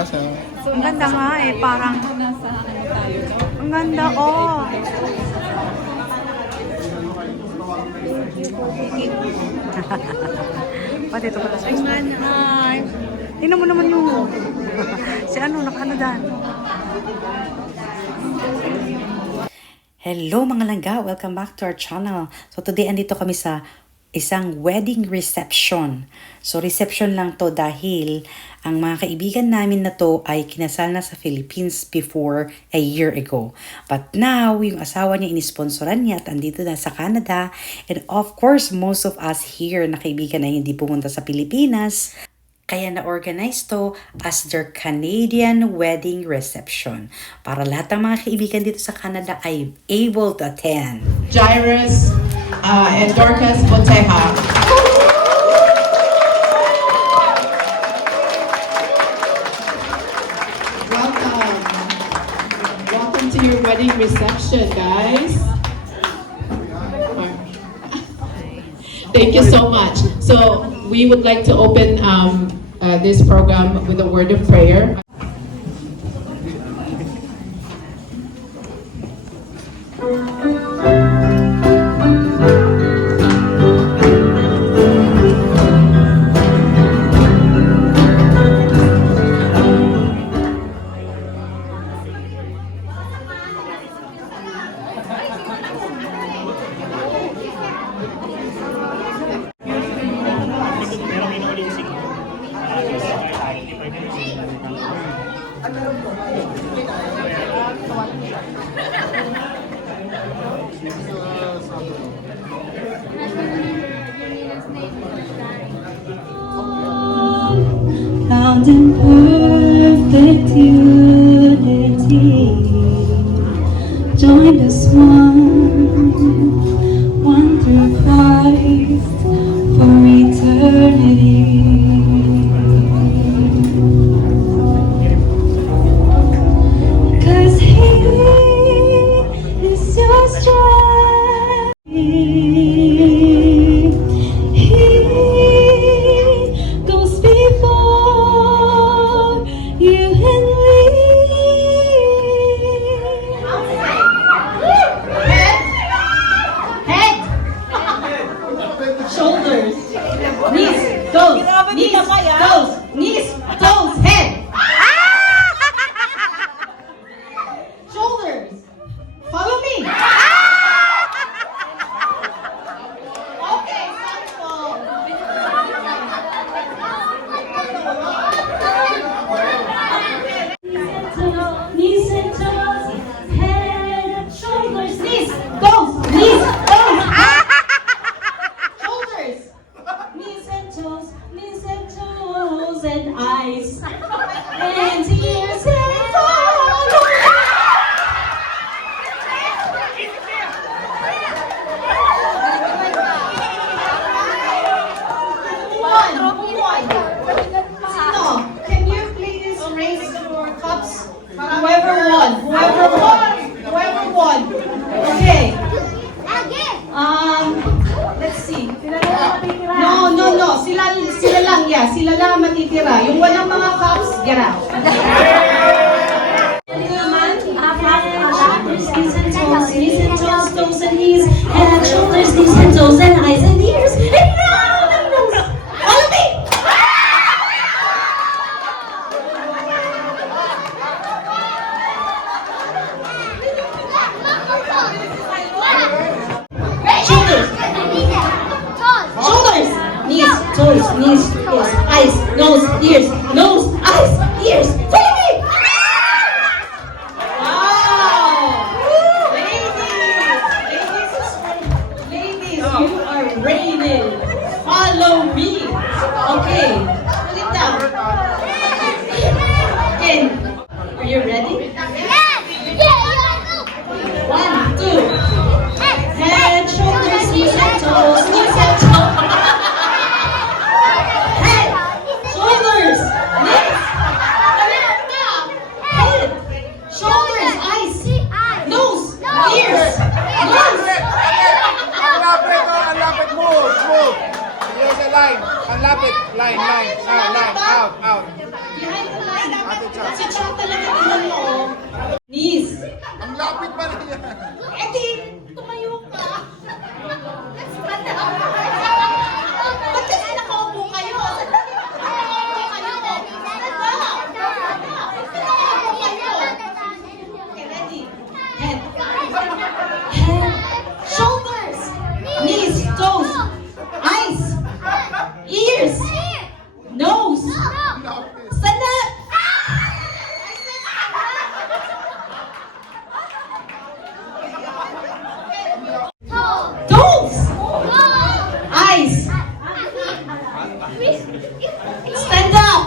Nasa... Ang ganda nga eh, parang... Ang ganda, oh! Pati ito pala sa Isman. Hi! Tingnan mo naman yung... si ano, nakaano dyan. Hello mga langga! Welcome back to our channel. So today, andito kami sa isang wedding reception. So reception lang to dahil ang mga kaibigan namin na to ay kinasal na sa Philippines before a year ago. But now, yung asawa niya inisponsoran niya at andito na sa Canada. And of course, most of us here na kaibigan ay hindi pumunta sa Pilipinas. Kaya na-organize to as their Canadian wedding reception. Para lahat ng mga kaibigan dito sa Canada ay able to attend. Jairus and Dorcas Boteja. Welcome. Welcome to your wedding reception, guys. Thank you so much. So we would like to open this program with a word of prayer. Found in perfect unity, joined as one through Christ for eternity. 'Cause He is your strength. He goes before you and Head! Shoulders. Knees. Toes. Knees. Toes. Knees. Toes. Head. Shoulders. Follow me. Okay, wonderful. Knees and toes, head, shoulders, knees, toes, knees, toes, shoulders, knees and toes, and eyes, and ears and tongue. Sino? Can you please raise your cups? Whoever won. Okay. Let's see. No. Sila lang, yeah. Sila lang ang matitira. Yung walang mga cups, get out. Knees and toes, toes and knees, head, shoulders, knees and toes, and eyes and ears, and nose. Follow me. Shoulders, knees, toes, knees, ears, eyes, nose, eyes, ears. Follow me. Wow! Ladies, you are reigning. Follow me. Okay. Ulit down. Again. Are you ready? 1, 2. Head, shoulders, knees and toes, knees and toes. Head, shoulders, knees. Head, shoulders, eyes, nose, ears, nose. Ang lapit, move. Here's a line. Ang lapit, line, out. Behind the line. Si Cha talaga tingnan mo, oh. Knees. Ang lapit pa rin yan. Eh di, tumayo ka. Ba't kasi nakaupo kayo? Nakaupo kayo. Nakaupo kayo. Okay, ready? Head. Head. Shoulders. Knees. Toes. Eyes. Ears. Nose. Stand up. Toes. Eyes. Stand up.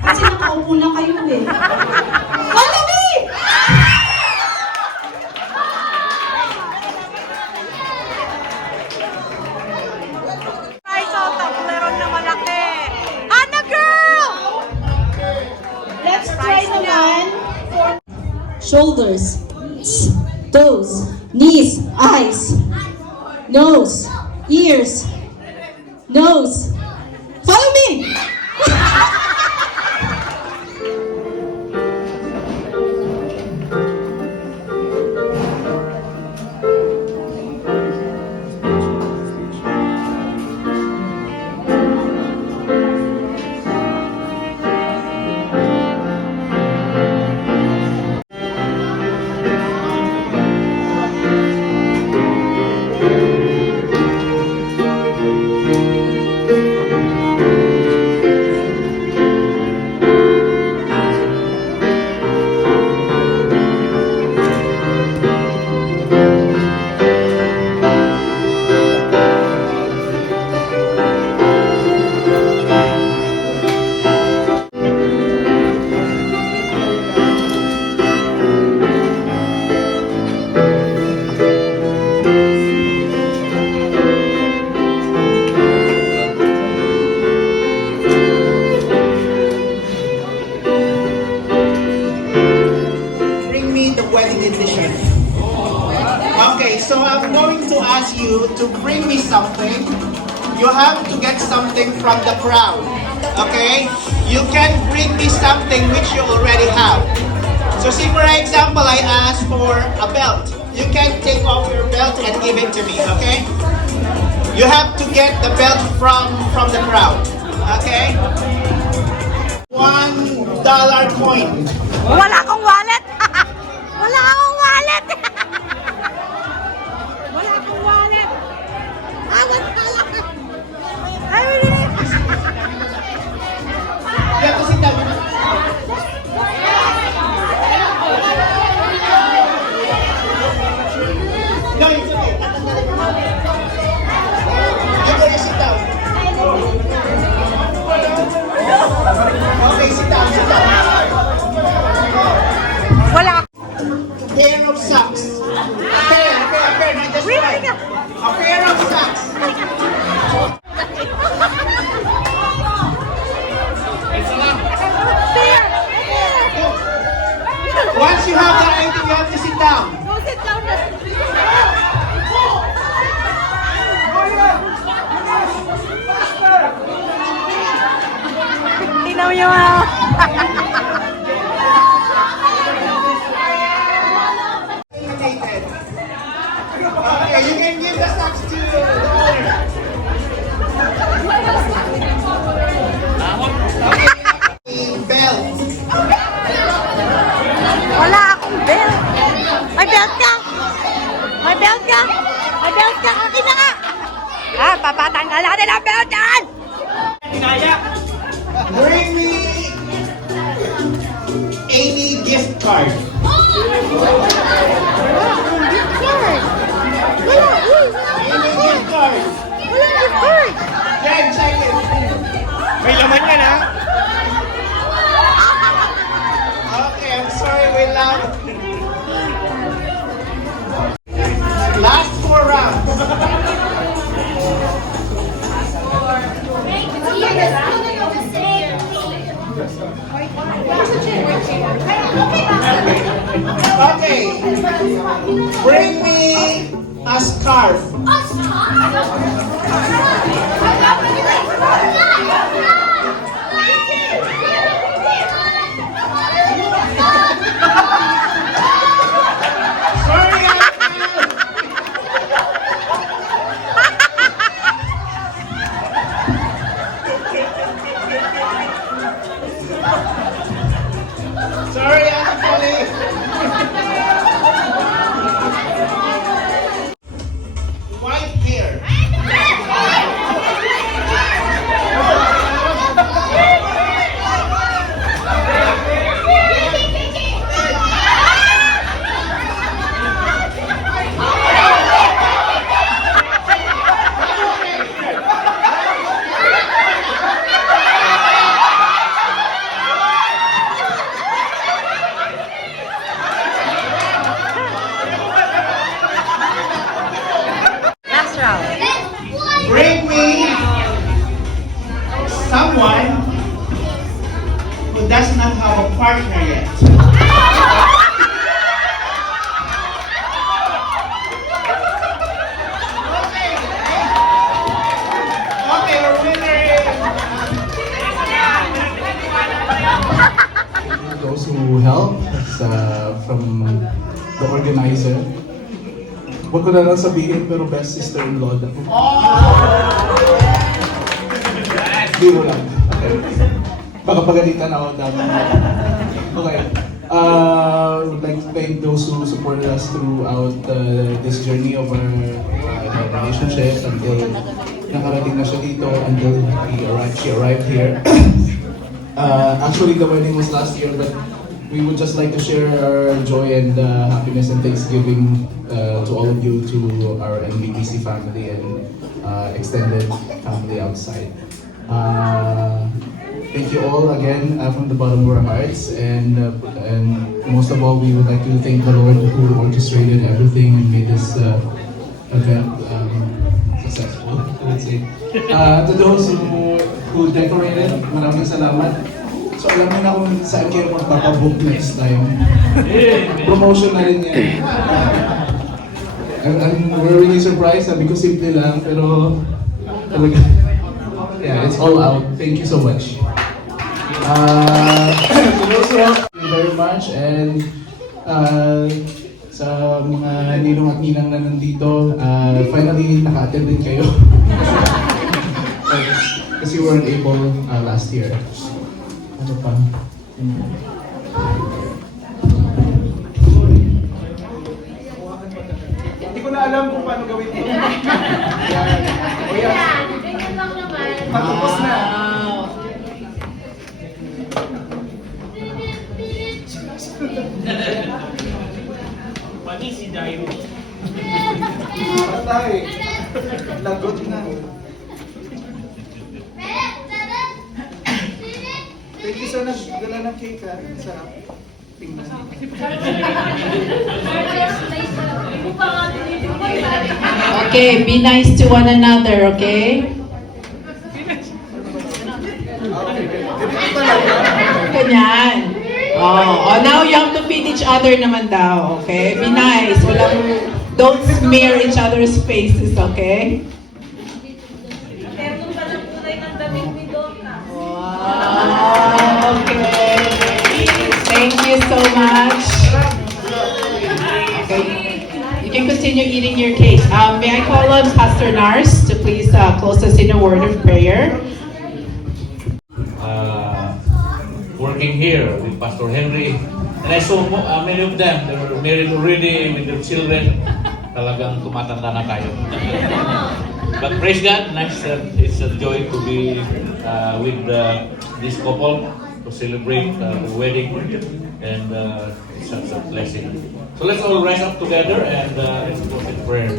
Kasi nakaupo na kayo eh. Follow me. Ay, so tableron na malaki. Ana girl! Let's try naman for shoulders, toes, knees, eyes, nose, ears, nose. Follow me. Bring me the wedding edition. Okay, so I'm going to ask you to bring me something. You have to get something from the crowd. Okay? You can bring me something which you already have. So say for example, I asked for a belt. You can take off your belt and give it to me, okay? You have to get the belt from the crowd. Okay? $1 coin. Wala akong wallet. Wala akong wallet. Wala akong wallet. Ah, wala. Ay, wala. You have to sit down. No, it's okay. You go to sit down. Okay, sit down, sit down. Wala. Pair of socks. Pair, not just one. A pair of socks. Once you have that item, you have to sit down. Go sit down. Tinaw niyo mga... Eliminated. Okay, you can give the socks to the owner. Okay, belt. Wala akong belt. May belt ka? May belt ka? May belt ka? Akin na nga. Ah, papatanggal natin ang belt yan! Bring me any gift card. Any gift card. Wala gift card. Jen, check it. May laman yan, ha? Okay, I'm sorry, we loud. Last 4 rounds. Okay. Bring me a scarf. someone who does not have a partner yet. Okay, our winner is... Those who help from the organizer. Huwag ko na lang sabihin pero best sister-in-law na po. Hindi mo lang. Okay. Baka pagalitan ako dapat. Okay. Would like to thank those who supported us throughout this journey of our relationship until nakarating na siya dito, until she arrived here. Actually, the wedding was last year, but we would just like to share our joy and happiness and thanksgiving to all of you, to our NBTC family and extended family outside. Thank you all again from the bottom of our hearts, and most of all, we would like to thank the Lord who orchestrated everything and made this event successful, I would say. To those who decorated, maraming salamat. So alam niyo na kung saan kayo magpapabook next time. Promotion na rin yan. We're really surprised, sabi ko simple lang, pero talaga, yeah, it's all out. Thank you so much. To those who helped, thank you very much, and sa mga ninong at ninang na nandito, finally naka-attend din kayo. Kasi we weren't able last year. Ano pa? Hindi ko na alam kung paano gawin ito. Matapos na. Patay. Lagot na. Thank you so much. Dala ng cake ha. Sarap. Tingnan. Okay, be nice to one another, okay? Ganyan. Oh, now you have to feed each other naman daw, okay? Be nice. Don't smear each other's faces, okay? Wow, okay. Thank you so much. Okay. You can continue eating your cake. May I call on Pastor Nars to please close us in a word of prayer? Working here with Pastor Henry, and I saw many of them. They were married already with their children. Talagang tumatanda na kayo. But praise God, nice. It's a joy to be with this couple to celebrate the wedding, and it's such a blessing. So let's all rise up together and let's go in prayer.